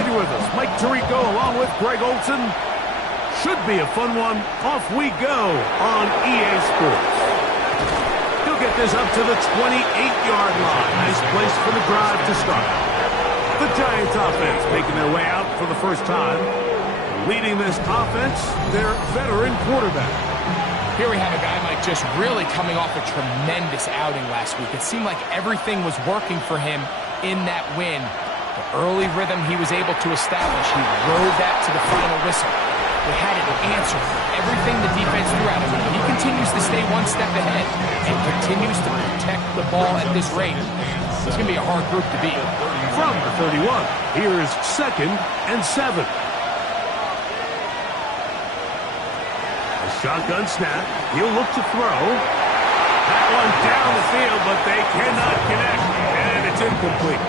Glad you're with us. Mike Tirico along with Greg Olson. Should be a fun one. Off we go on EA Sports. He'll get this up to the 28-yard line. Nice place for the drive to start. The Giants offense making their way out for the first time. Leading this offense, their veteran quarterback. Here we have a guy, Mike, just really coming off a tremendous outing last week. It seemed like everything was working for him in that win. The early rhythm he was able to establish, he rode that to the final whistle. They had it answered everything the defense threw at him. He continues to stay one step ahead and continues to protect the ball at this rate. It's going to be a hard group to beat. From the 31, here is 2nd and 7. Shotgun snap. He'll look to throw. That one down the field, but they cannot connect, and it's incomplete.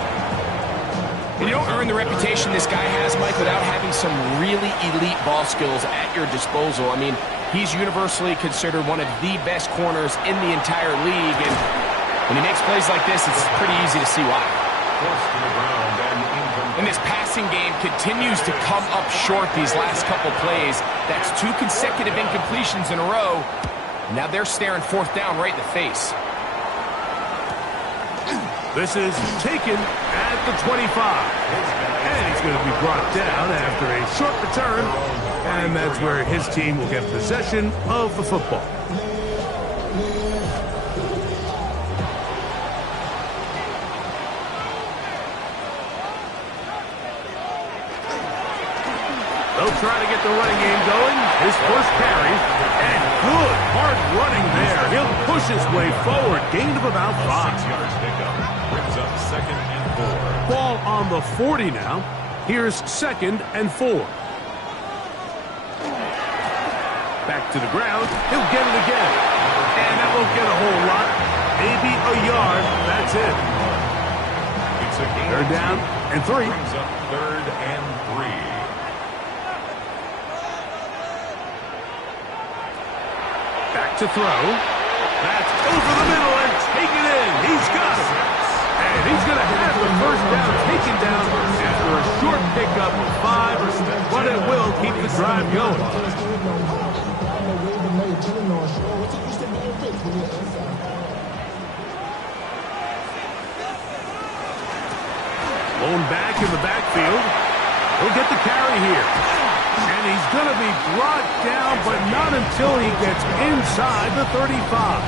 And you don't earn the reputation this guy has, Mike, without having some really elite ball skills at your disposal. I mean, he's universally considered one of the best corners in the entire league, and when he makes plays like this, it's pretty easy to see why. And this passing game continues to come up short these last couple plays. That's 2 consecutive incompletions in a row. Now they're staring 4th down right in the face. This is taken at the 25. And he's going to be brought down after a short return. And that's where his team will get possession of the football. They'll try to get the running game going. His first carry. And good hard running there. He'll push his way forward. Gain of about 5. 6 yards pickup. Brings up 2nd and 4. Ball on the 40 now. Here's 2nd and 4. Back to the ground. He'll get it again. And that won't get a whole lot. Maybe a yard. That's it. It's a gain. They're down and 3. Brings up 3rd and 3. Back to throw. That's over the middle and taken in. He's got it. And he's going to have the first down taken down after a short pickup of 5. But it will keep the drive going. Blown back in the backfield. He'll get the carry here. And he's going to be brought down, but not until he gets inside the 35.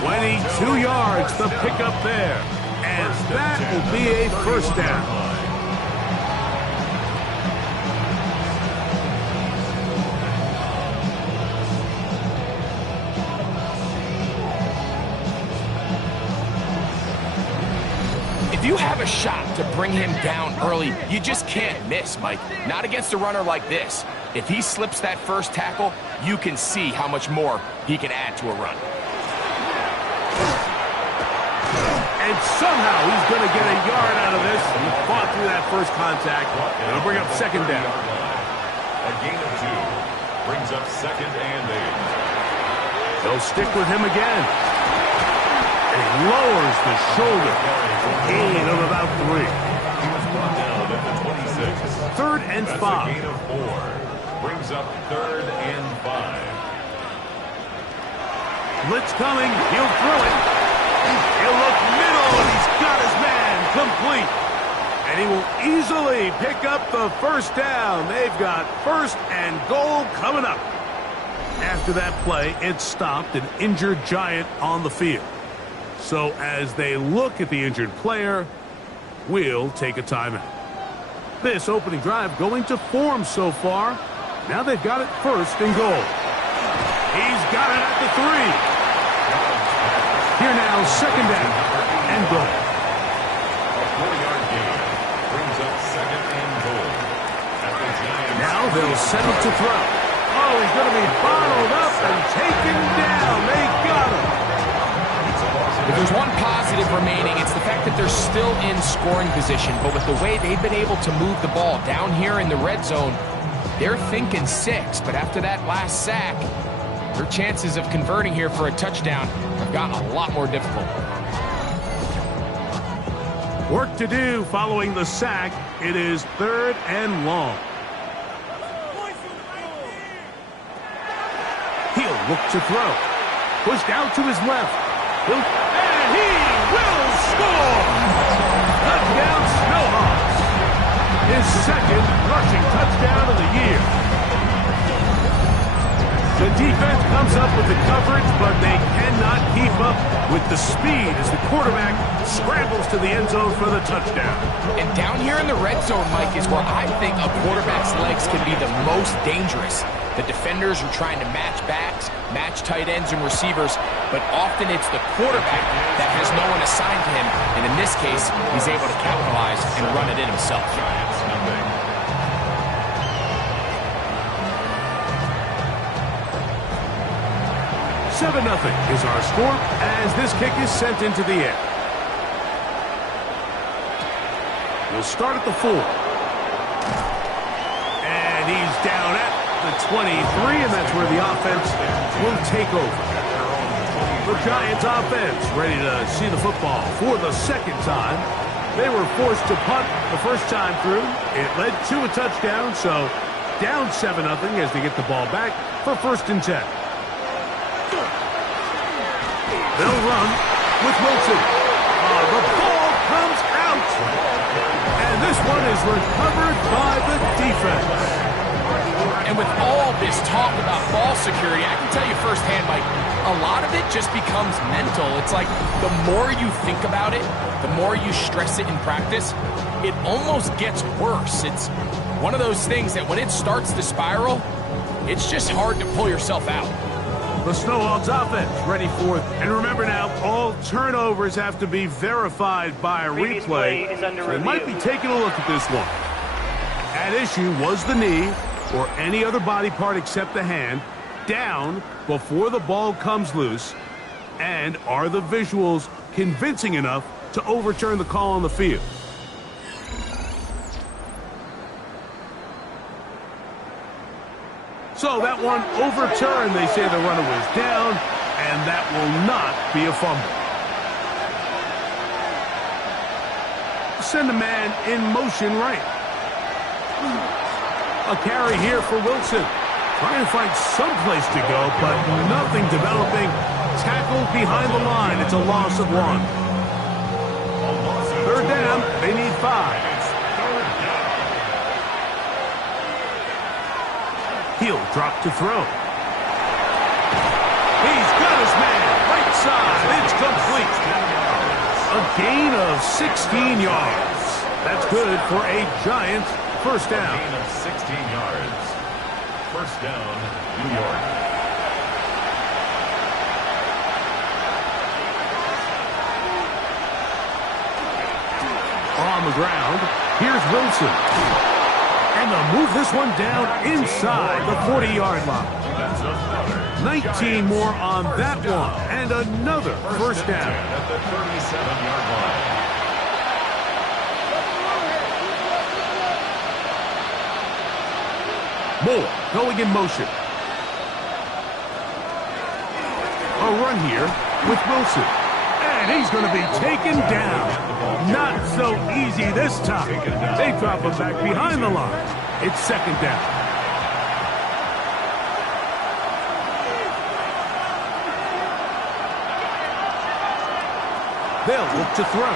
22 yards, the pickup there. And that will be a first down. If you have a shot to bring him down early, you just can't miss, Mike. Not against a runner like this. If he slips that first tackle, you can see how much more he can add to a run. And somehow he's going to get a yard out of this. He fought through that first contact. It'll bring up 2nd down. A gain of 2. Brings up 2nd and 8. They'll stick with him again. And he lowers the shoulder. Gain of about 3. He was brought down at the 26. 3rd and 5. That's a gain of 4. Brings up 3rd and 5. Blitz coming. He'll throw it. He'll look middle, and he's got his man complete. And he will easily pick up the first down. They've got 1st and goal coming up. After that play, it stopped an injured Giant on the field. So as they look at the injured player, we'll take a timeout. This opening drive going to form so far. Now they've got it 1st and goal. He's got it at the 3. Here now, 2nd down and goal. A 4-yard gain brings up 2nd and goal. Now they'll set up to throw. Oh, he's going to be bottled up and taken down. They got him. If there's one positive remaining, it's the fact that they're still in scoring position. But with the way they've been able to move the ball down here in the red zone, they're thinking 6. But after that last sack, their chances of converting here for a touchdown have gotten a lot more difficult. Work to do following the sack. It is 3rd and long. He'll look to throw. Pushed out to his left. And he will score! Touchdown, SHawks. His 2nd rushing touchdown of the year. The defense comes up with the coverage, but they cannot keep up with the speed as the quarterback scrambles to the end zone for the touchdown. And down here in the red zone, Mike, is where I think a quarterback's legs can be the most dangerous. The defenders are trying to match backs, match tight ends and receivers, but often it's the quarterback that has no one assigned to him, and in this case, he's able to capitalize and run it in himself. Giants nothing. 7-0 is our score as this kick is sent into the air. We'll start at the 4. And he's down at the 23, and that's where the offense will take over. The Giants offense ready to see the football for the 2nd time. They were forced to punt the first time through. It led to a touchdown, so down 7-0 as they get the ball back for 1st and 10. They'll run with Wilson. The ball comes out. And this one is recovered by the defense. And with all this talk about ball security, I can tell you firsthand, Mike, a lot of it just becomes mental. It's like the more you think about it, the more you stress it in practice, it almost gets worse. It's one of those things that when it starts to spiral, it's just hard to pull yourself out. The SHawks offense ready for it. And remember now, all turnovers have to be verified by a replay. So they might be taking a look at this one. At issue was the knee or any other body part except the hand down before the ball comes loose. And are the visuals convincing enough to overturn the call on the field? So that one overturned. They say the runner was down, and that will not be a fumble. Send a man in motion right. A carry here for Wilson. Trying to find some place to go, but nothing developing. Tackled behind the line. It's a loss of 1. 3rd down. They need 5. He'll drop to throw. He's got his man. Right side. It's complete. A gain of 16 yards. That's good for a Giants 1st down. A gain of 16 yards. 1st down, New York. On the ground, here's Wilson. And they'll move this one down inside the 40-yard line. 19 more on that one. And another 1st down. At the 37-yard line. Moore going in motion. A run here with Wilson. And he's going to be taken down. Not so easy this time. They drop him back behind the line. It's 2nd down. They'll look to throw.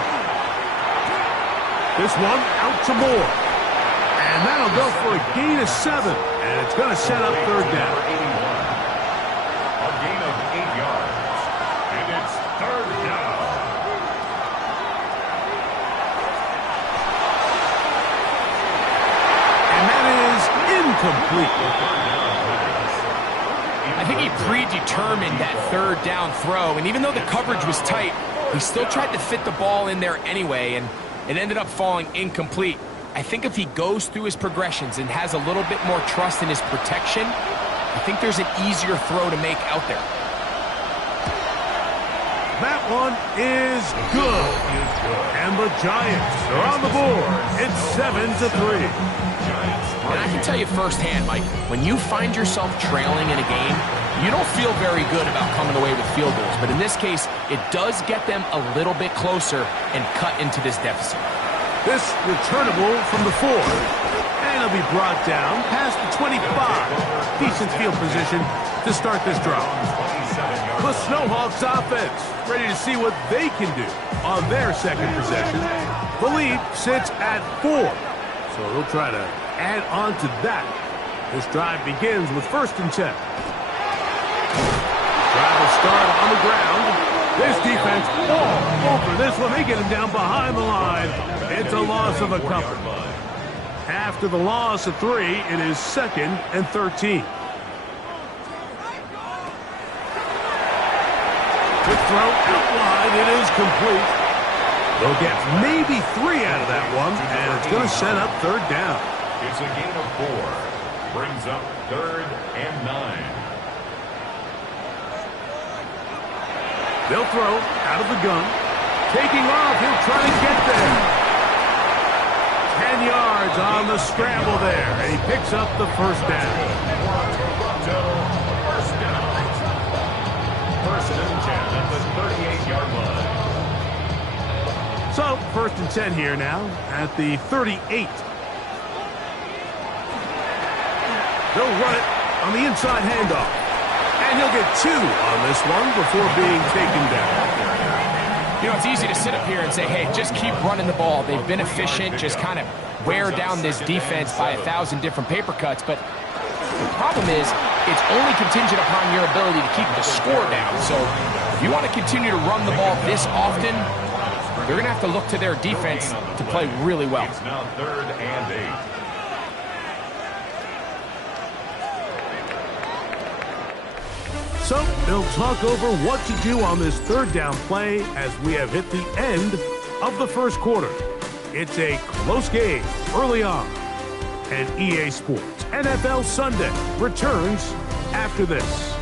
This one out to Moore. And that'll go for a gain of 7. And it's going to set up 3rd down. A gain of 8 yards. And it's 3rd down. Incomplete. I think he predetermined that 3rd down throw, and even though the coverage was tight, he still tried to fit the ball in there anyway, and it ended up falling incomplete. I think if he goes through his progressions and has a little bit more trust in his protection, I think there's an easier throw to make out there. That one is good. And the Giants are on the board. It's 7-3. And I can tell you firsthand, Mike, when you find yourself trailing in a game, you don't feel very good about coming away with field goals. But in this case, it does get them a little bit closer and cut into this deficit. This returnable from the 4. And it'll be brought down past the 25. Decent field position to start this drive. The Snowhawks offense ready to see what they can do on their second possession. The lead sits at 4. So they'll try to add on to that. This drive begins with 1st and 10. Drive will start on the ground. This defense all over this one. They get him down behind the line. It's a loss of a couple. After the loss of 3, it is 2nd and 13. Quick throw out wide. It is complete. They'll get maybe 3 out of that one, and it's going to set up 3rd down. It's a gain of 4. Brings up 3rd and 9. They'll throw out of the gun. Taking off. He'll try to get there. 10 yards on the scramble there, and he picks up the 1st down. First down. 1st and 10 at the 38-yard line. So, 1st and 10 here now at the 38. They'll run it on the inside handoff. And he'll get 2 on this one before being taken down. You know, it's easy to sit up here and say, hey, just keep running the ball. They've been efficient, just kind of wear down this defense by 1,000 different paper cuts. But the problem is, it's only contingent upon your ability to keep the score down. So if you want to continue to run the ball this often, you're going to have to look to their defense to play really well. It's now 3rd and 8. So they'll talk over what to do on this 3rd down play as we have hit the end of the 1st quarter. It's a close game early on. And EA Sports NFL Sunday returns after this.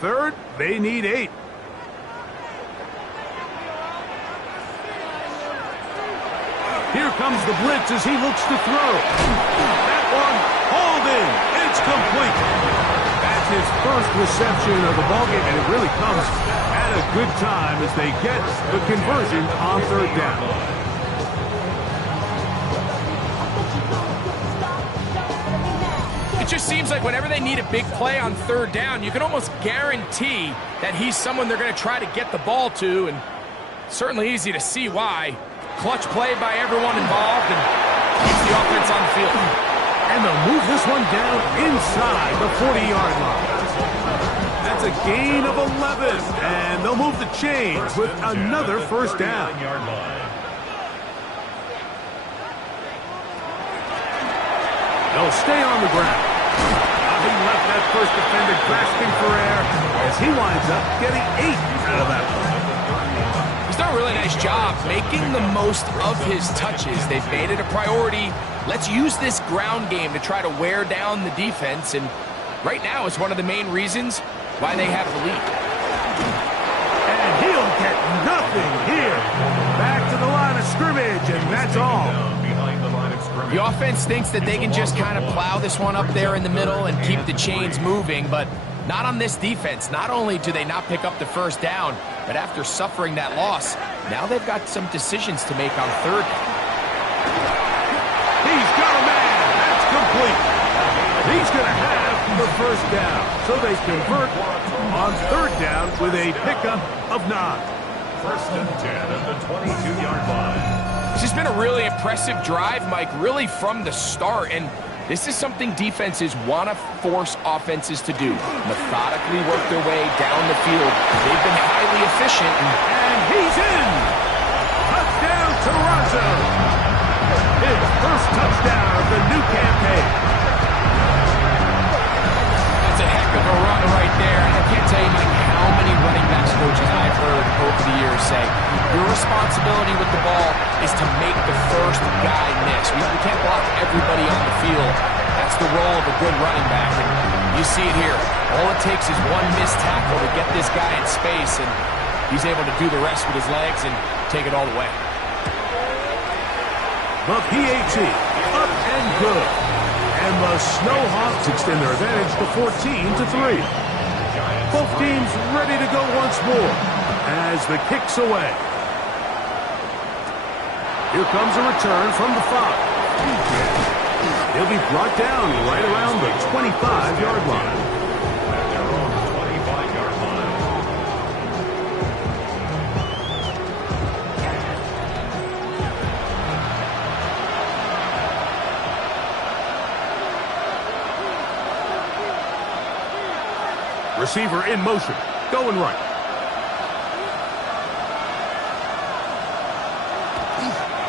3rd, they need 8. Here comes the blitz as he looks to throw. That one hauled in. It's complete. That's his 1st reception of the ballgame, and it really comes at a good time as they get the conversion on 3rd down. It just seems like whenever they need a big play on 3rd down, you can almost guarantee that he's someone they're going to try to get the ball to, and certainly easy to see why. Clutch play by everyone involved and keeps the offense on the field. And they'll move this one down inside the 40-yard line. That's a gain of 11, and they'll move the chains with another 1st down. They'll stay on the ground. He left that 1st defender grasping for air as he winds up getting 8 out of that one. He's done a really nice job making the most of his touches. They've made it a priority. Let's use this ground game to try to wear down the defense, and right now it's one of the main reasons why they have the lead. And he'll get nothing here. Back to the line of scrimmage, and that's all. The offense thinks that they can just kind of plow this one up there in the middle and keep the chains moving, but not on this defense. Not only do they not pick up the 1st down, but after suffering that loss, now they've got some decisions to make on 3rd. He's got a man. That's complete. He's going to have the 1st down. So they convert on 3rd down with a pickup of 9. 1st and 10 at the 22-yard line. This has been a really impressive drive, Mike, really from the start, and this is something defenses want to force offenses to do. Methodically work their way down the field. They've been highly efficient. And he's in! Touchdown, Toronto! His 1st touchdown of the new campaign. That's a heck of a run right there. And I can't tell you, Mike, how many running backs coaches I've heard over the years say, your responsibility with the ball is to make the first guy miss. We can't block everybody on the field. That's the role of a good running back, and you see it here. All it takes is one missed tackle to get this guy in space, and he's able to do the rest with his legs and take it all the way. The PAT, up and good. And the Snowhawks extend their advantage to 14-3. Both teams ready to go once more as the kick's away. Here comes a return from the 5. He'll be brought down right around the 25-yard line. Receiver in motion, going right.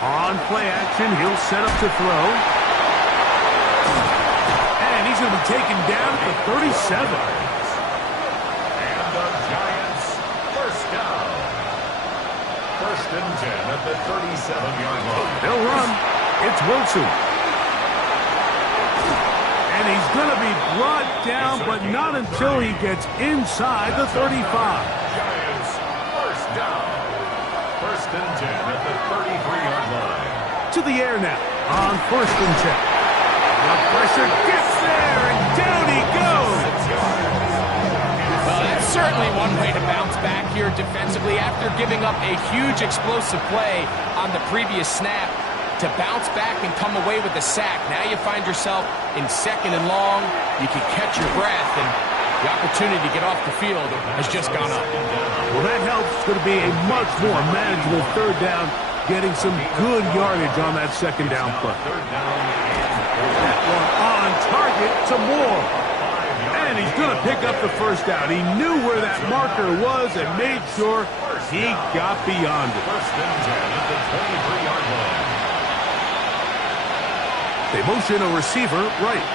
On play action, he'll set up to throw. And he's going to be taken down at 37. And the Giants, first down. First and 10 at the 37-yard line. They'll run. It's Wilson. And he's going to be brought down, but not until he gets inside the 35. Giants, first down. First and 10 at the 33-yard line. To the air now on first and 10. The pressure gets there, and down he goes. Well, that's certainly one way to bounce back here defensively after giving up a huge explosive play on the previous snap. To bounce back and come away with the sack. Now you find yourself in second and long. You can catch your breath, and the opportunity to get off the field has just gone up. Well, that helps. It's going to be a much more manageable third down, getting some good yardage on that second down play. That one on target to Moore. And he's going to pick up the first down. He knew where that marker was and made sure he got beyond it. First and 10 at the 23-yard line. They motion a receiver right.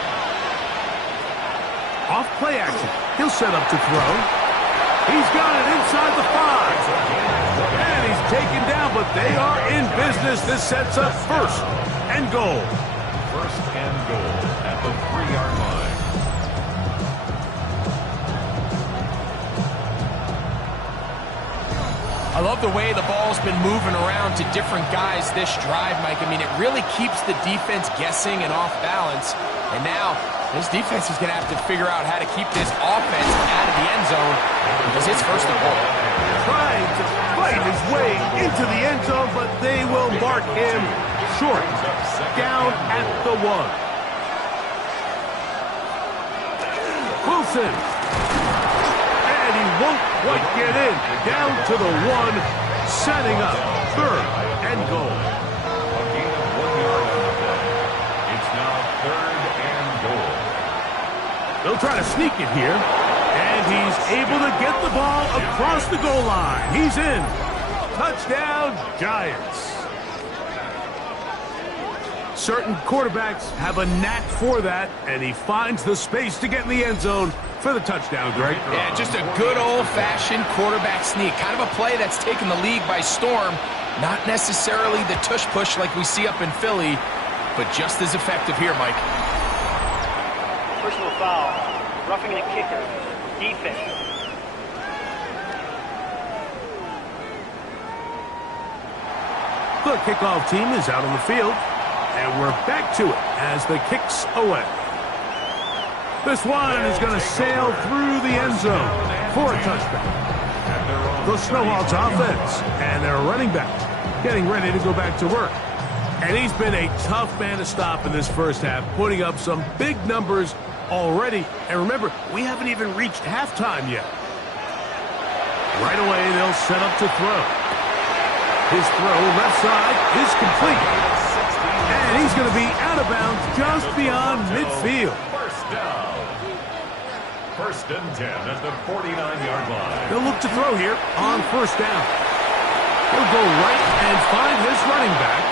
Off play action. He'll set up to throw. He's got it inside the 5. And he's taken down, but they are in business. This sets up first and goal. First and goal at the 3-yard line. I love the way the ball's been moving around to different guys this drive, Mike. I mean, it really keeps the defense guessing and off balance. And now, this defense is going to have to figure out how to keep this offense out of the end zone because it's first and goal. Trying to fight his way into the end zone, but they will mark him short. Down at the 1. Wilson. And he won't quite get in. Down to the 1, setting up third and goal. A gain of 1 yard on the play. It's now third and goal. They'll try to sneak it here. And he's able to get the ball across the goal line. He's in. Touchdown, Giants. Certain quarterbacks have a knack for that, and he finds the space to get in the end zone for the touchdown, Greg. Yeah, just a good old-fashioned quarterback sneak. Kind of a play that's taken the league by storm. Not necessarily the tush-push like we see up in Philly, but just as effective here, Mike. Personal foul. Roughing the kicker. Defense. The kickoff team is out on the field, and we're back to it as the kick's away. This one is going to sail through the end zone for a touchdown. The Snowhawks offense and their running back getting ready to go back to work. And he's been a tough man to stop in this first half, putting up some big numbers already. And remember, we haven't even reached halftime yet. Right away, they'll set up to throw. His throw left side is complete. And he's going to be out of bounds just beyond midfield. First down. First and 10 at the 49-yard line. They'll look to throw here on first down. He'll go right and find his running back.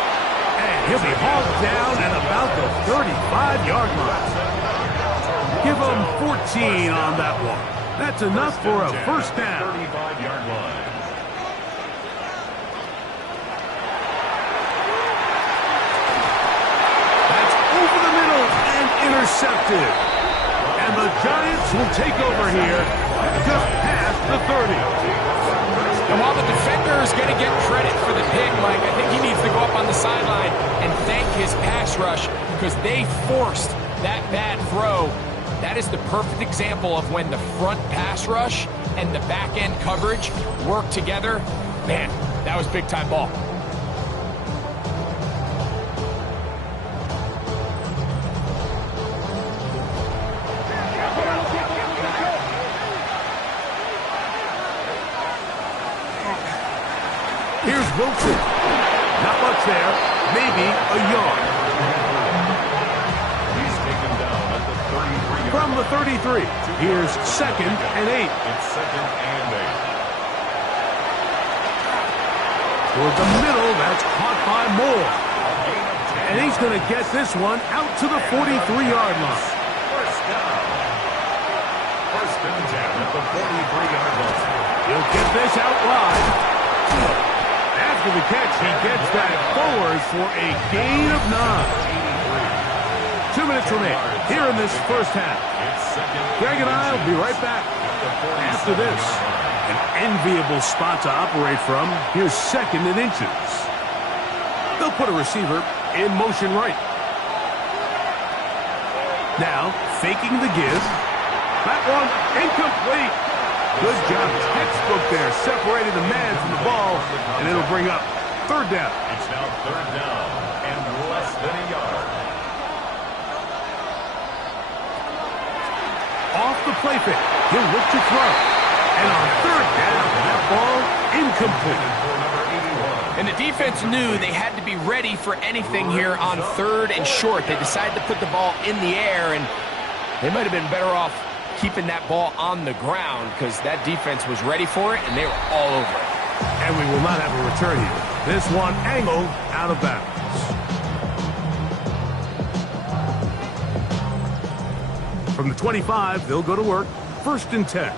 And he'll be hauled down at about the 35-yard line. Give him 14 on that one. That's enough for a first down. 35-yard line. intercepted. And the Giants will take over here just past the 30. And while the defender is going to get credit for the pick, Mike, I think he needs to go up on the sideline and thank his pass rush because they forced that bad throw. That is the perfect example of when the front pass rush and the back end coverage work together. Man, that was big time ball. Here's Wilson. Not much there. Maybe a yard. He's taken down at the 33. From the 33, here's 2nd and 8. It's 2nd and 8. Toward the middle, that's caught by Moore. And he's going to get this one out to the 43-yard line. First down. First and 10 at the 43-yard line. He'll get this out wide. After the catch, he gets that forward for a gain of 9. 2 minutes remain here in this first half. Greg and I will be right back after this. An enviable spot to operate from. Here's 2nd and inches. They'll put a receiver in motion right. Now, faking the give. That one incomplete. Good job, textbook there. Separated the man from the ball, and it'll bring up 3rd down. It's now 3rd down and less than a yard. Off the play fake. He'll look to throw. And on 3rd down, that ball incomplete. And the defense knew they had to be ready for anything here on 3rd and short. They decided to put the ball in the air, and they might have been better off keeping that ball on the ground because that defense was ready for it, and they were all over it. And we will not have a return here. This one angled out of bounds. From the 25, they'll go to work. 1st and 10.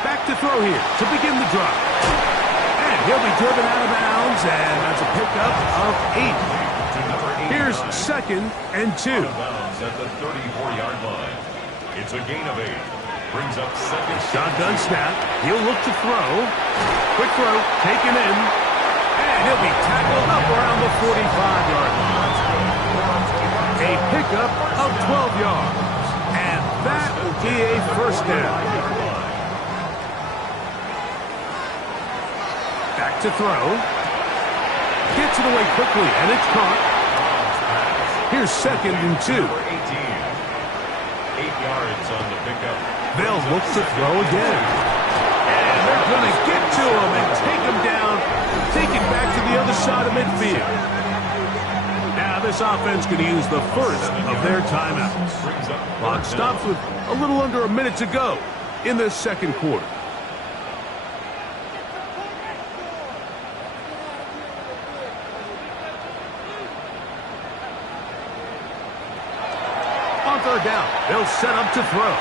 Back to throw here to begin the drive. And he'll be driven out of bounds, and that's a pickup of 8. Here's 2nd and 2. Out of bounds at the 34-yard line. It's a gain of 8. Brings up 2nd. Shotgun snap. He'll look to throw. Quick throw, taken in. And he'll be tackled up around the 45-yard line. A pickup of 12 yards. And that will be a 1st down. Back to throw. Gets it away quickly, and it's caught. Here's 2nd and 2. 8 yards on the pickup. They'll look to throw again. And they're going to get to him and take him down, take it back to the other side of midfield. Now this offense going to use the first of their timeouts. Clock stops with a little under a minute to go in the 2nd quarter. On 3rd down, they'll set up to throw.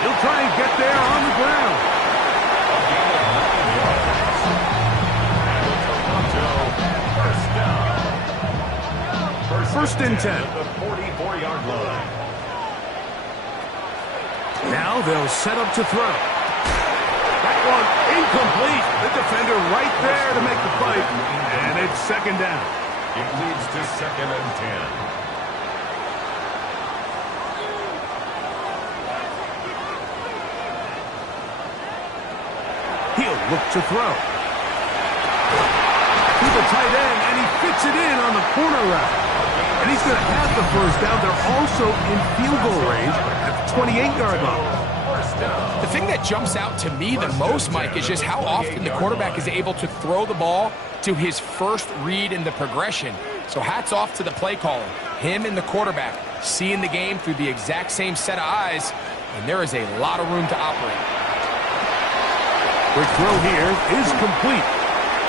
He'll try and get there on the ground. First and 10. The 44-yard line. Now they'll set up to throw. That one incomplete. The defender right there to make the fight. And it's 2nd down. It leads to 2nd and 10. He'll look to throw. To the tight end, and he fits it in on the corner route. And he's going to have the 1st down. They're also in field goal range at the 28-yard line. The thing that jumps out to me the most, Mike, is just how often the quarterback is able to throw the ball to his first read in the progression. So hats off to the play caller. Him and the quarterback seeing the game through the exact same set of eyes, and there is a lot of room to operate. Quick throw here is complete.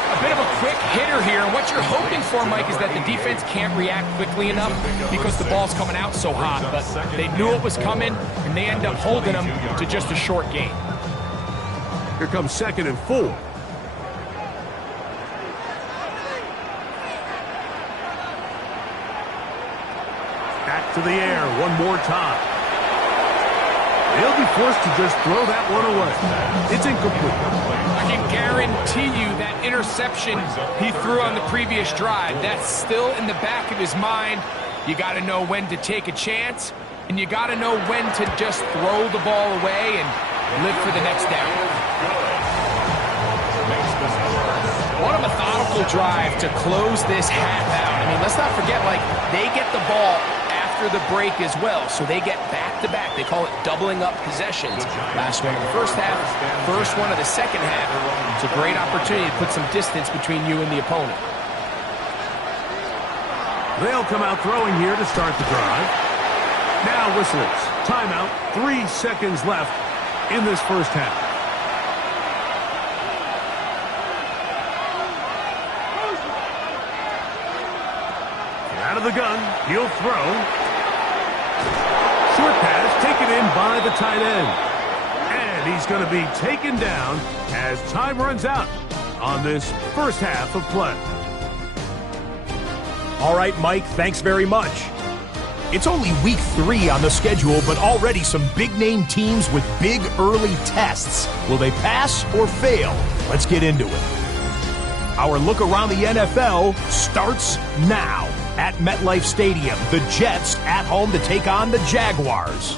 A bit of a quick hitter here, and what you're hoping for, Mike, is that the defense can't react quickly enough because the ball's coming out so hot, but they knew it was coming, and they end up holding them to just a short gain. Here comes 2nd and 4. to the air one more time. He'll be forced to just throw that one away. It's incomplete. I can guarantee you that interception he threw on the previous drive, that's still in the back of his mind. You got to know when to take a chance, and you got to know when to just throw the ball away and live for the next down. What a methodical drive to close this half out. I mean, let's not forget, like, they get the ball after the break as well, so they get back-to-back. They call it doubling up possessions. Last one of the first half, first one of the second half. It's a great opportunity to put some distance between you and the opponent. They'll come out throwing here to start the drive. Now whistles. Timeout. 3 seconds left in this first half. Out of the gun. He'll throw. Short pass taken in by the tight end. And he's going to be taken down as time runs out on this first half of play. All right, Mike, thanks very much. It's only week 3 on the schedule, but already some big-name teams with big early tests. Will they pass or fail? Let's get into it. Our look around the NFL starts now. At MetLife Stadium, the Jets at home to take on the Jaguars.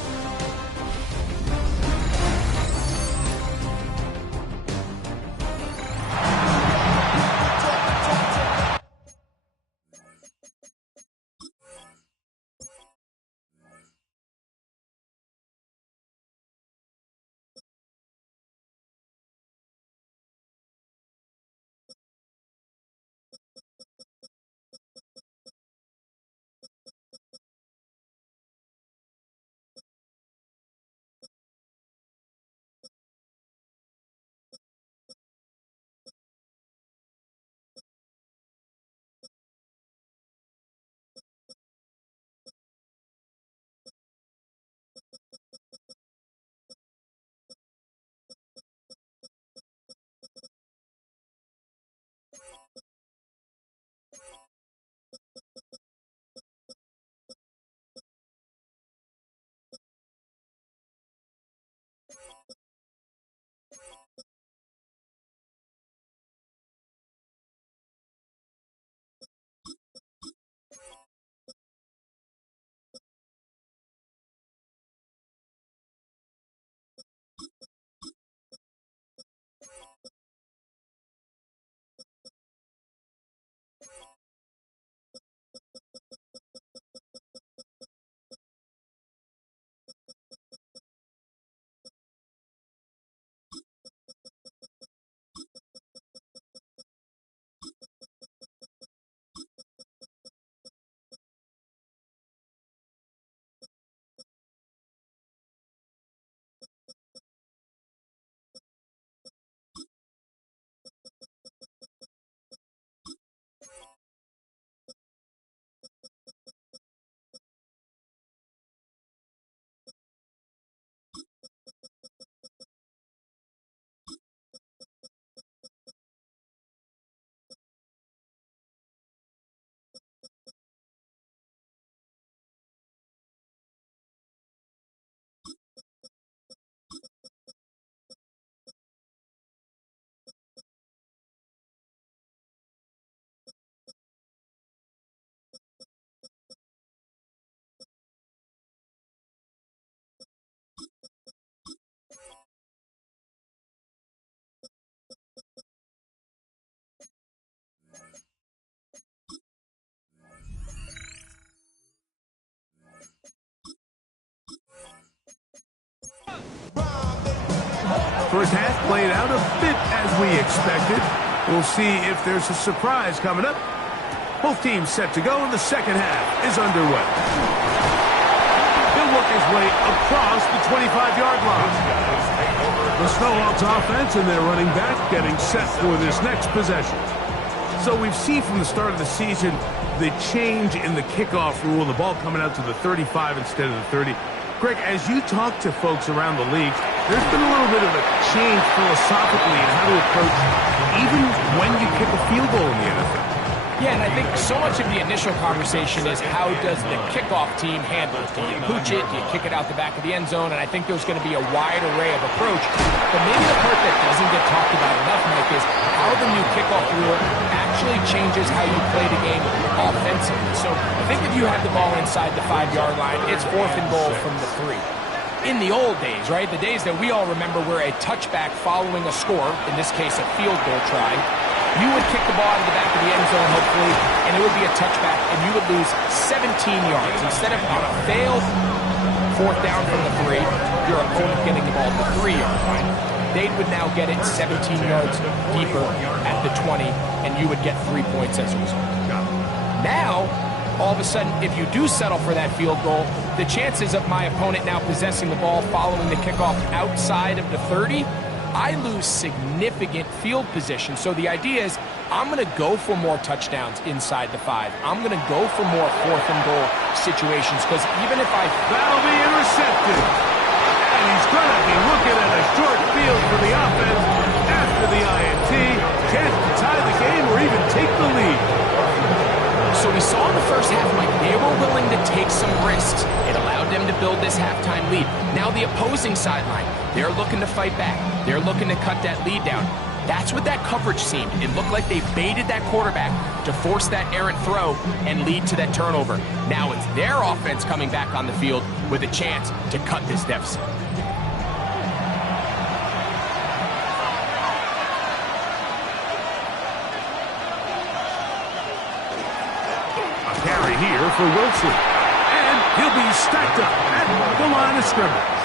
First half played out a bit as we expected. We'll see if there's a surprise coming up. Both teams set to go, and the second half is underway. He'll work his way across the 25-yard line. The Snowhawks offense and their running back getting set for this next possession. So we've seen from the start of the season the change in the kickoff rule, the ball coming out to the 35 instead of the 30. Greg, as you talk to folks around the league, there's been a little bit of a change philosophically in how to approach even when you kick a field goal in the NFL. Yeah, and I think so much of the initial conversation is how does the kickoff team handle it? Do you pooch it? Do you kick it out the back of the end zone? And I think there's going to be a wide array of approach. But maybe the part that doesn't get talked about enough, Mike, is how the new kickoff rule actually changes how you play the game offensively. So I think if you have the ball inside the 5-yard line, it's 4th and goal from the 3. In the old days, right, the days that we all remember where a touchback following a score, in this case a field goal try, you would kick the ball out of the back of the end zone, hopefully, and it would be a touchback, and you would lose 17 yards. Instead of on a failed 4th down from the 3, your opponent getting the ball at the 3-yard line, they would now get it 17 yards deeper at the 20, and you would get 3 points as a result. Now, all of a sudden, if you do settle for that field goal, the chances of my opponent now possessing the ball following the kickoff outside of the 30, I lose significant field position. So the idea is I'm going to go for more touchdowns inside the 5. I'm going to go for more 4th and goal situations because even if That'll be intercepted. And he's going to be looking at a short field for the offense after the INT. Chance to tie the game or even take the lead. So we saw in the first half, Mike, they were willing to take some risks. It allowed them to build this halftime lead. Now the opposing sideline, they're looking to fight back. They're looking to cut that lead down. That's what that coverage seemed. It looked like they baited that quarterback to force that errant throw and lead to that turnover. Now it's their offense coming back on the field with a chance to cut this deficit. Carry here for Wilson. And he'll be stacked up at the line of scrimmage.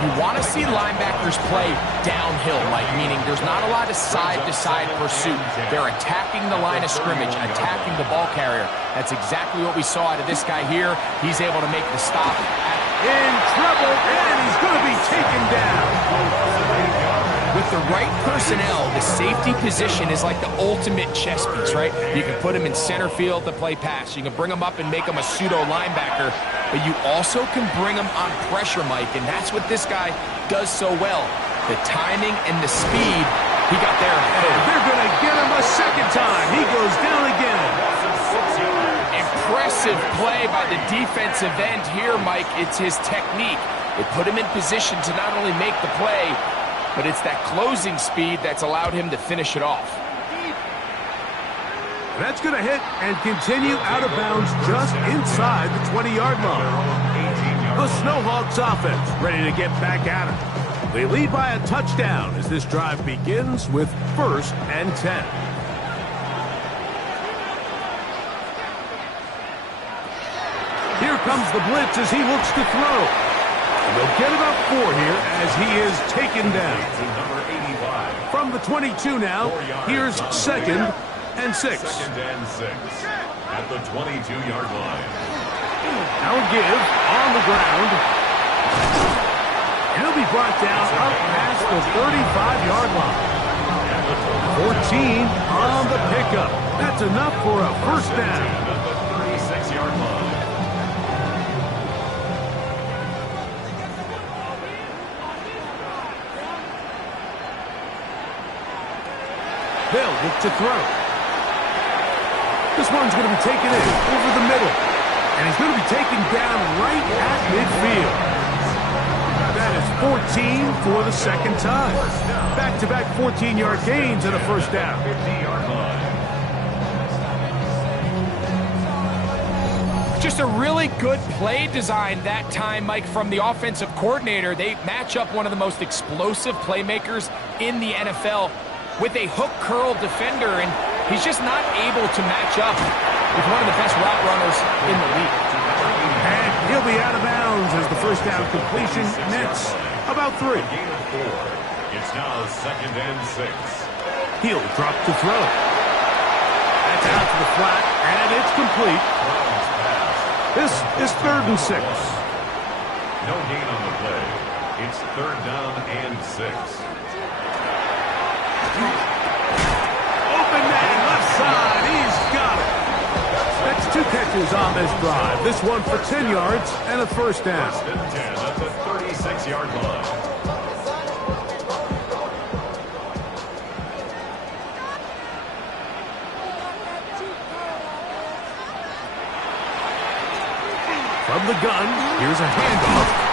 You want to see linebackers play downhill, Mike, meaning there's not a lot of side-to-side pursuit. They're attacking the line of scrimmage, attacking the ball carrier. That's exactly what we saw out of this guy here. He's able to make the stop. In trouble, and he's going to be taken down. With the right personnel, the safety position is like the ultimate chess piece, right? You can put him in center field to play pass. You can bring him up and make him a pseudo linebacker, but you also can bring him on pressure, Mike, and that's what this guy does so well. The timing and the speed, he got there in the third. They're going to get him a second time. He goes down again. Impressive play by the defensive end here, Mike. It's his technique. It put him in position to not only make the play, but it's that closing speed that's allowed him to finish it off. That's going to hit and continue out of bounds just inside the 20-yard line. The Snowhawks offense ready to get back at it. They lead by a touchdown as this drive begins with 1st and 10. Here comes the blitz as he looks to throw. And they'll get about 4 here as he is taken down. From the 22 now, here's 2nd and 6. 2nd and 6 at the 22-yard line. Now a give on the ground. And he'll be brought down up past the 35-yard line. 14 on the pickup. That's enough for a 1st down. At the 36-yard line. They'll look to throw. This one's going to be taken in over the middle. And he's going to be taken down right at midfield. That is 14 for the 2nd time. Back-to-back 14-yard gains and a 1st down. 50-yard line. Just a really good play design that time, Mike, from the offensive coordinator. They match up one of the most explosive playmakers in the NFL with a hook curl defender, and he's just not able to match up with one of the best route runners in the league. And he'll be out of bounds as the 1st down completion nets about 3. Gain of 4. It's now 2nd and 6. He'll drop to throw. That's out to the flat, and it's complete. This is 3rd and 6. No gain on the play. It's 3rd down and 6. Open man, left side, he's got it. That's 2 catches on this drive. This one for 10 yards and a 1st down. 1st and 10 at the 36-yard line. the gun. Here's a handoff.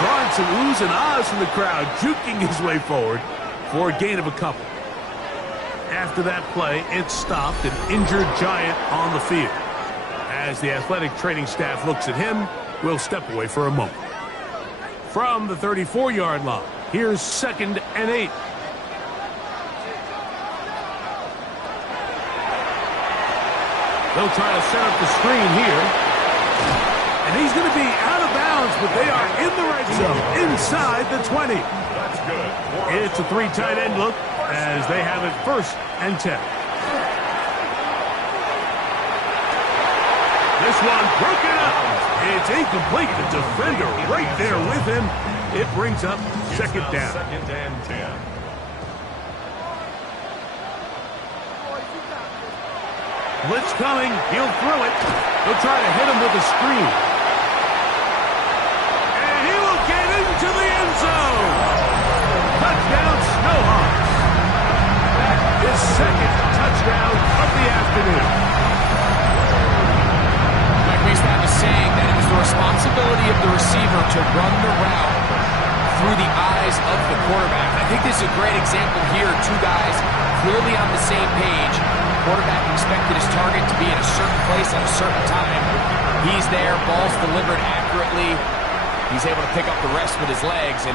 Drawing some oohs and ahs from the crowd, juking his way forward for a gain of a couple. After that play, it stopped an injured Giant on the field. As the athletic training staff looks at him, we'll step away for a moment. From the 34-yard line, here's 2nd and 8. They'll try to set up the screen here. And he's going to be out of bounds, but they are in the red zone, inside the 20. That's good. It's a 3 tight end look as they have it 1st and 10. This one broken up. It's incomplete. The defender right there with him. It brings up 2nd down. 2nd and 10. Blitz coming. He'll throw it. They'll try to hit him with a screen. And he will get into the end zone. Touchdown, Snowhawks. His 2nd touchdown of the afternoon. Like we used to have a saying that it was the responsibility of the receiver to run the route through the eyes of the quarterback. I think this is a great example here. 2 guys clearly on the same page. Quarterback expected his target to be in a certain place at a certain time. He's there, ball's delivered accurately. He's able to pick up the rest with his legs, and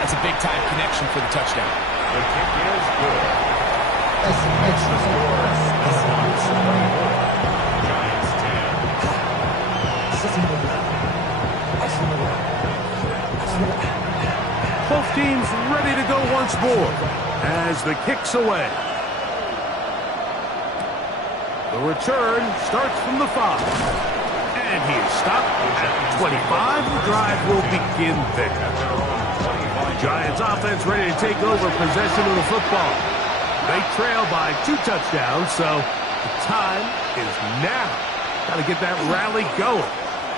that's a big-time connection for the touchdown. The kick is good. Extra score. Giants 10. Both teams ready to go once more as the kick's away. The return starts from the 5. And he is stopped at the 25. The drive will begin there. The Giants offense ready to take over possession of the football. They trail by 2 touchdowns, so the time is now. Got to get that rally going.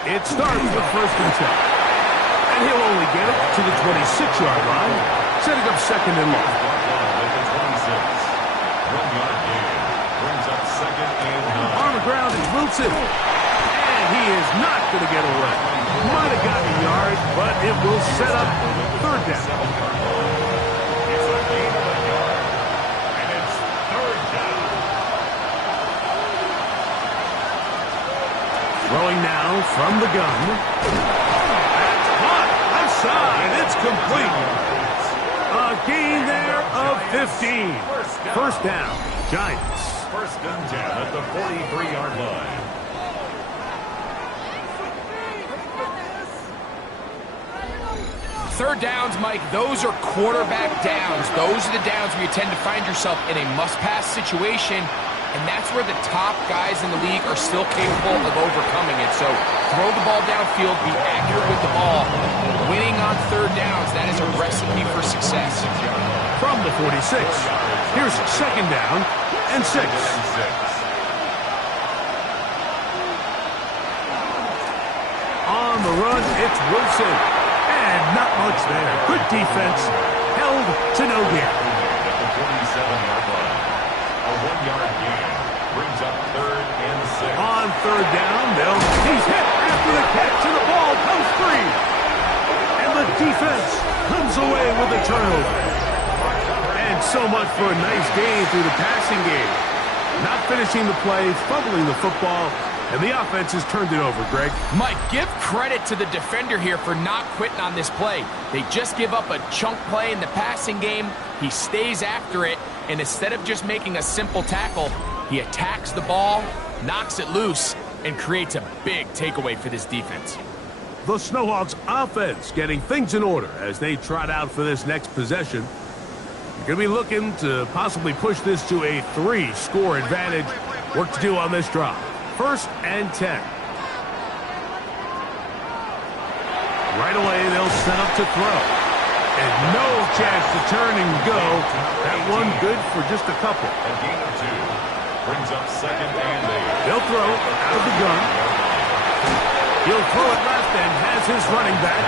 It starts with 1st and 10. And he'll only get it to the 26-yard line, setting up 2nd and long. At the 26. 1-yard gain. Brings up 2nd and 9. On the ground is Wilson. And he is not going to get away. Might have gotten a yard, but it will set up 3rd down. It's a gain of a yard. And it's 3rd down. Throwing now from the gun. That's caught. Outside. It's complete. A gain there of 15. 1st down. Giants. 1st and 10 at the 43-yard line. Third downs, Mike, those are quarterback downs. Those are the downs where you tend to find yourself in a must-pass situation, and that's where the top guys in the league are still capable of overcoming it. So throw the ball downfield, be accurate with the ball. Winning on 3rd downs, that is a recipe for success. From the 46, here's 2nd down and 6. On the run, it's Wilson. And not much there. Good defense. Held to no gain. At the 47-yard line. A 1-yard gain. Brings up 3rd and 6. On 3rd down, he's hit after the catch, and the ball comes free. And the defense comes away with a turnover. And so much for a nice gain through the passing game. Not finishing the play, fumbling the football, and the offense has turned it over, Greg. Mike, give credit to the defender here for not quitting on this play. They just give up a chunk play in the passing game. He stays after it, and instead of just making a simple tackle, he attacks the ball, knocks it loose, and creates a big takeaway for this defense. The Snowhawks offense getting things in order as they trot out for this next possession. Going to be looking to possibly push this to a 3-score advantage. Work to do on this drive. 1st and 10. Right away, they'll set up to throw. And no chance to turn and go. That one good for just a couple. A gain of 2. Brings up 2nd and 8. They'll throw out of the gun. He'll throw it left and has his running back.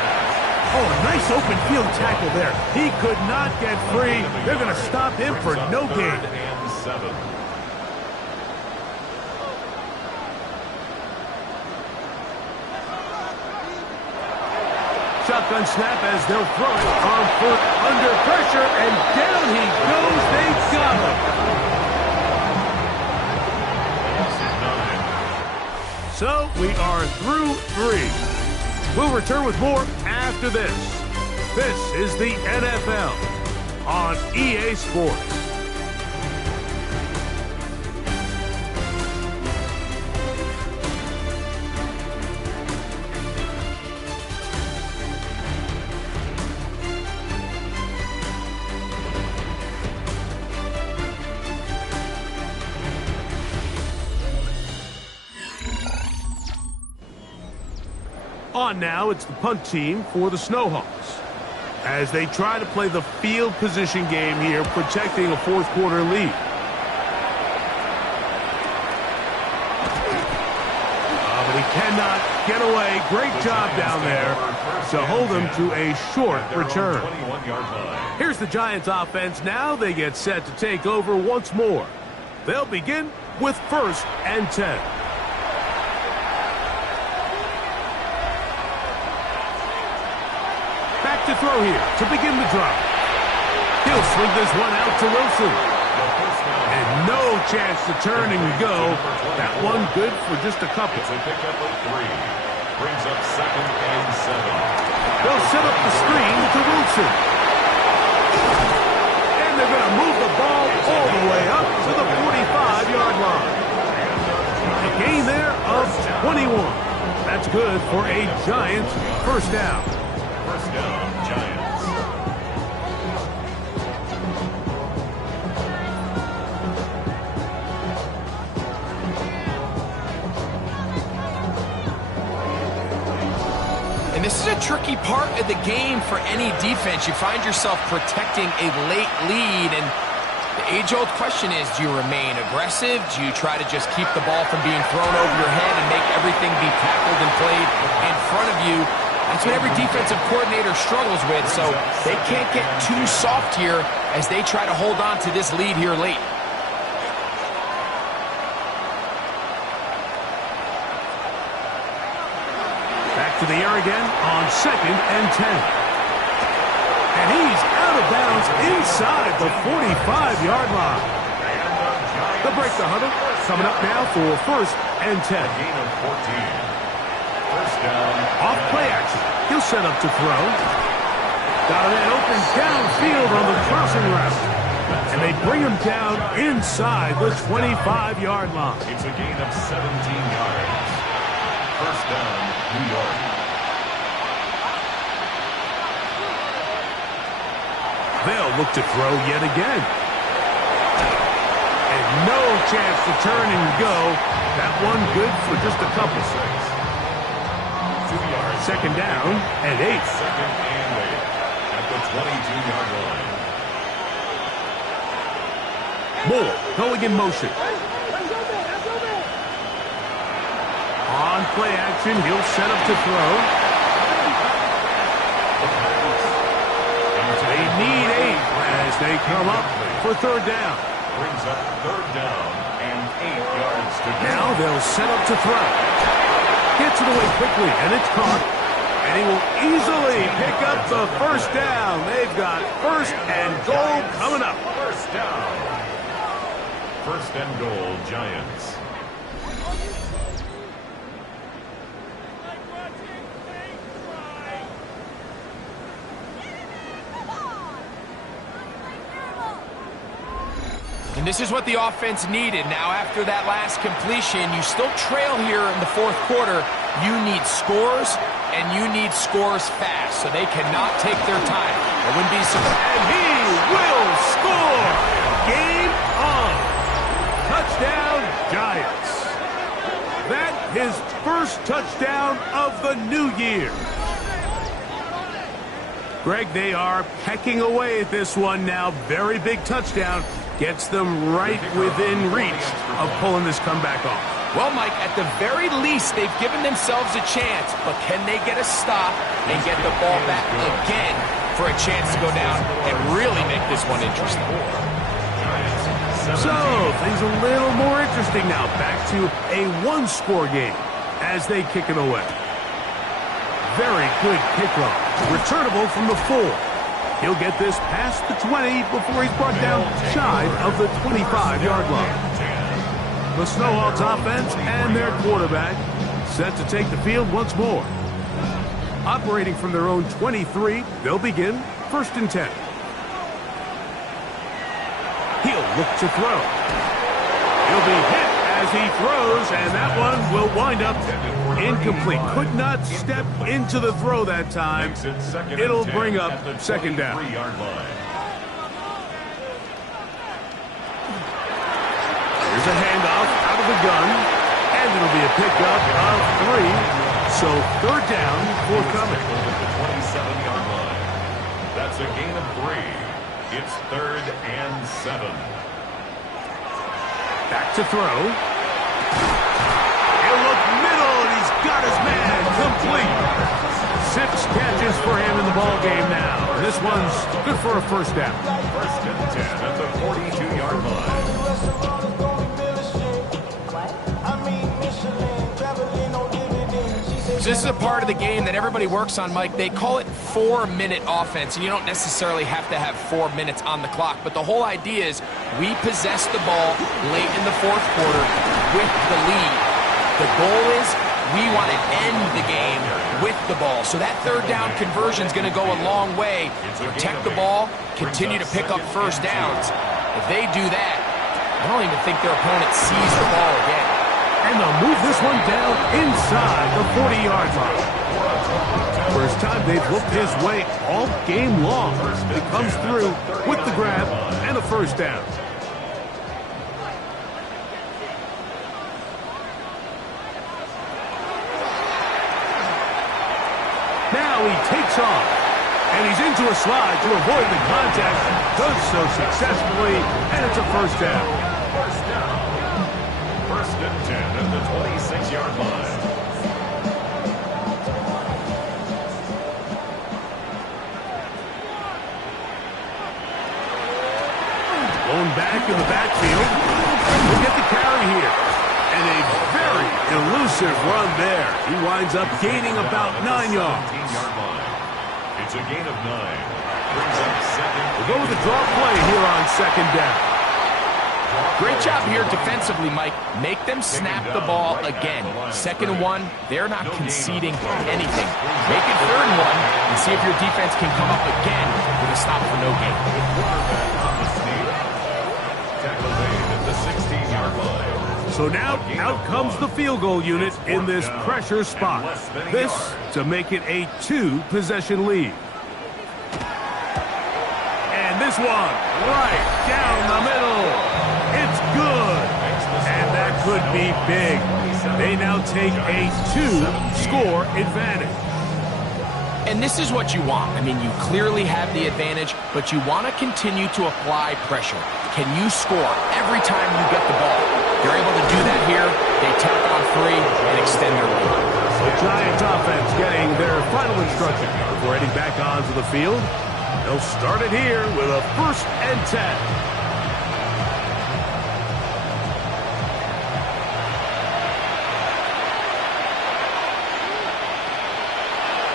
Oh, a nice open field tackle there. He could not get free. They're going to stop him for no gain. 3rd and 7. shotgun snap as they'll throw it on foot under pressure, and down he goes. They got him. So we are through 3. We'll return with more after this. This is the NFL on EA Sports. On now, it's the punt team for the Snowhawks as they try to play the field position game here, protecting a fourth-quarter lead. But he cannot get away. Great job down there to hold him to a short return. Here's the Giants offense now. They get set to take over once more. They'll begin with 1st and 10. To throw here to begin the drive. He'll swing this one out to Wilson. And no chance to turn and go. That one good for just a couple. It's a pickup of 3. Brings up 2nd and 7. They'll set up the screen to Wilson. And they're going to move the ball all the way up to the 45-yard line. A gain there of 21. That's good for a Giants first down. First down, Giants. And this is a tricky part of the game for any defense. You find yourself protecting a late lead, and the age-old question is, do you remain aggressive? Do you try to just keep the ball from being thrown over your head and make everything be tackled and played in front of you? That's what every defensive coordinator struggles with, so they can't get too soft here as they try to hold on to this lead here late. Back to the air again on 2nd and 10. And he's out of bounds inside the 45-yard line. They'll break the huddle. Coming up now for 1st and 10. Gain of 14. First down. Off play action. He'll set up to throw. Got a man open downfield on the crossing route. And they bring him down inside the 25-yard line. It's a gain of 17 yards. First down, New York. They'll look to throw yet again. And no chance to turn and go. That one good for just a couple. 2 yards. Second down and 8. 2nd and 8 at the 22-yard line. Moore going in motion. On play action, he'll set up to throw. They need 8 as they come up for 3rd down. Brings up 3rd down and 8 yards to go. Now they'll set up to throw. Gets it away quickly, and it's caught. And he will easily pick up the first down. They've got 1st and goal coming up. First down. 1st and goal, Giants. And this is what the offense needed. Now, after that last completion, you still trail here in the 4th quarter. You need scores, and you need scores fast, so they cannot take their time. It wouldn't be so. And he will score. Game on. Touchdown, Giants. That his first touchdown of the new year. Greg, they are pecking away at this one now. Very big touchdown. Gets them right within reach of pulling this comeback off. Well, Mike, at the very least, they've given themselves a chance, but can they get a stop and get the ball back again for a chance to go down and really make this one interesting? So, things a little more interesting now. Back to a one-score game as they kick it away. very good kickoff. Returnable from the 4. He'll get this past the 20 before he's brought down shy of the 25-yard line. The Snowhawks offense and their quarterback set to take the field once more. Operating from their own 23, they'll begin 1st and 10. He'll look to throw. He'll be hit as he throws, and that one will wind up incomplete. Could not step into the throw that time. It'll bring up 2nd down. Here's a handoff out of the gun, and it'll be a pickup of 3. So 3rd down forthcoming. At the 27-yard line. That's a gain of 3. It's 3rd and 7. Back to throw. He'll look middle, and he's got his man complete. 6 catches for him in the ball game now. This one's good for a 1st down. 1st and 10 at the 42-yard line. So this is a part of the game that everybody works on, Mike. They call it 4-minute offense, and you don't necessarily have to have 4 minutes on the clock. But the whole idea is we possess the ball late in the 4th quarter with the lead. The goal is we want to end the game with the ball. So that 3rd down conversion is going to go a long way. Protect the ball, continue to pick up 1st downs. If they do that, I don't even think their opponent sees the ball again. And they'll move this one down inside the 40-yard line. First time they've looked his way all game long. He comes through with the grab and a 1st down. Now he takes off, and he's into a slide to avoid the contact. Does so successfully, and it's a 1st down. 1st down. 1st and 10 at the 26-yard line. Going back in the backfield. We'll get the carry here. And a very elusive run there. He winds up gaining about 9 yards. 18-yard line. It's a gain of 9. Brings up 2nd. We'll go with the draw play here on 2nd down. Great job here defensively, Mike. Make them snap the ball again. 2nd and 1, they're not conceding anything. Make it 3rd and 1 and see if your defense can come up again with a stop for no gain. Tackle made at the 16-yard line. So now out comes the field goal unit in this pressure spot. This to make it a 2-possession lead. And this one right down the middle. It's good. And that could be big. They now take a 2-score advantage. And this is what you want. I mean, you clearly have the advantage, but you want to continue to apply pressure. Can you score every time you get the ball? They're able to do that here. They tack on 3 and extend their lead. The Giants offense getting their final instruction before heading back onto the field. They'll start it here with a 1st and 10.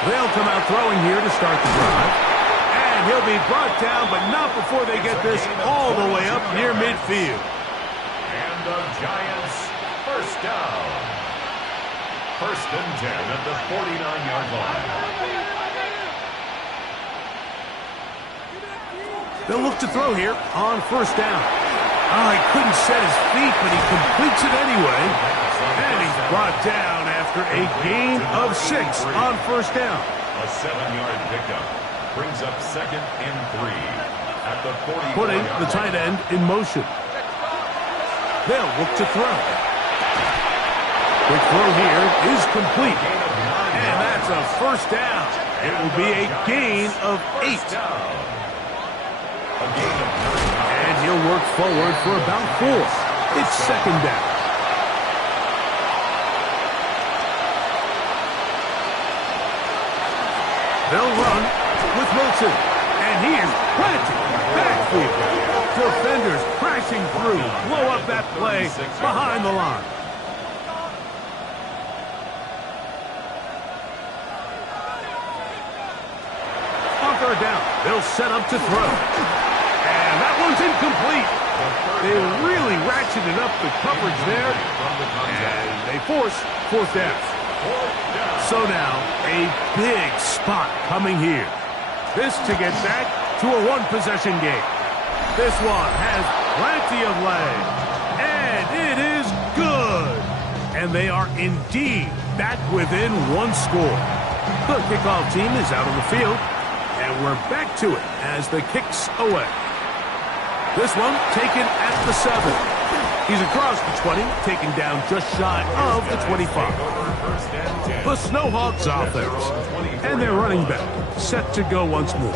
They'll come out throwing here to start the drive. And he'll be brought down, but not before they get this all the way up near midfield. And the Giants, 1st down. 1st and 10 at the 49-yard line. They'll look to throw here on 1st down. Oh, he couldn't set his feet, but he completes it anyway. And he's brought down after a gain of 6 on 1st down. A 7-yard pickup brings up 2nd and 3 at the 40. Putting the tight end in motion. They'll look to throw. Quick throw here is complete. And that's a 1st down. It will be a gain of 8. And he'll work forward for about 4. It's 2nd down. They'll run with Wilson. And he is planted backfield. Defenders crashing through. Blow up that play behind the line. third down. They'll set up to throw. And that one's incomplete. They really ratcheted up the coverage there, and they force fourth down. So now, a big spot coming here. This to get back to a one-possession game. This one has plenty of leg, and it is good. And they are indeed back within one score. The kickoff team is out on the field, and we're back to it as the kick's away. This one taken at the 7. He's across the 20, taken down just shy of the 25. The Snowhawks offense and their running back set to go once more.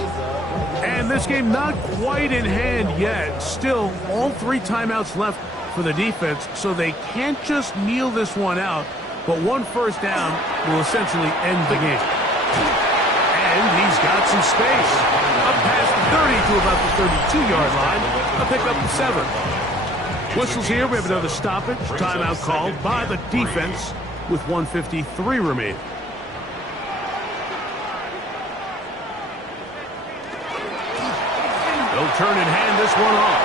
And this game not quite in hand yet. Still, all 3 timeouts left for the defense, so they can't just kneel this one out, but one first down will essentially end the game. And he's got some space. Up past the 30 to about the 32-yard line. A pick up the 7. Whistles here. We have another stoppage. Timeout called by the defense with 1:53 remaining. They'll turn and hand this one off.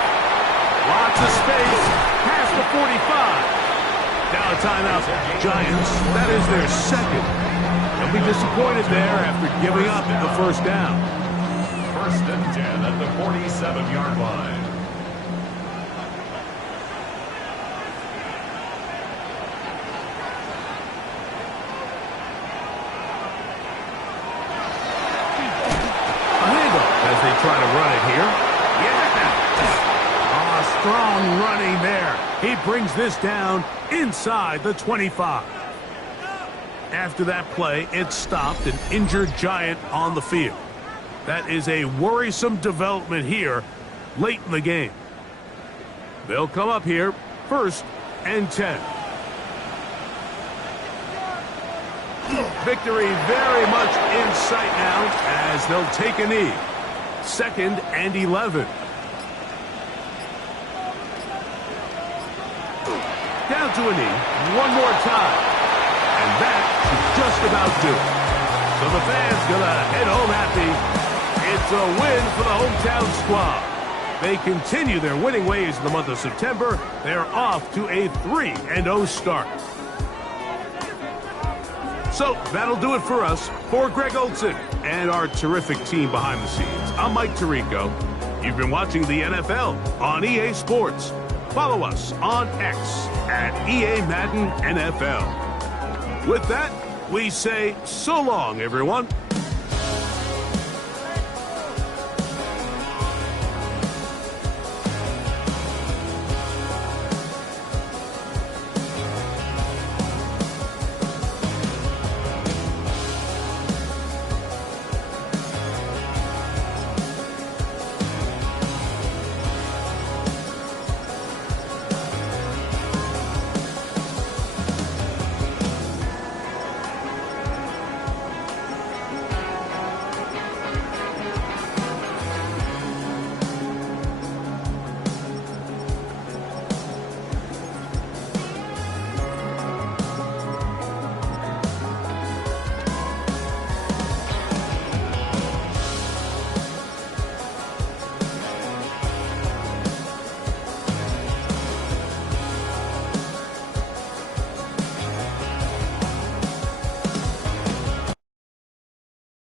Lots of space. Past the 45. Now a timeout. Giants. That is their second. They'll be disappointed there after giving up the first down. First and 10 at the 47-yard line. A handoff as they try to run it here. Yeah! Strong running there. He brings this down inside the 25. After that play, it stopped an injured Giant on the field. That is a worrisome development here late in the game. They'll come up here, 1st and 10. Victory very much in sight now as they'll take a knee. 2nd and 11. Down to a knee one more time. And that should just about do it. So the fans gonna head home happy. It's a win for the hometown squad. They continue their winning ways in the month of September. They're off to a 3-0 start. So that'll do it for us. For Greg Olson and our terrific team behind the scenes, I'm Mike Tirico. You've been watching the NFL on EA Sports. Follow us on X at EA Madden NFL. With that, we say so long, everyone.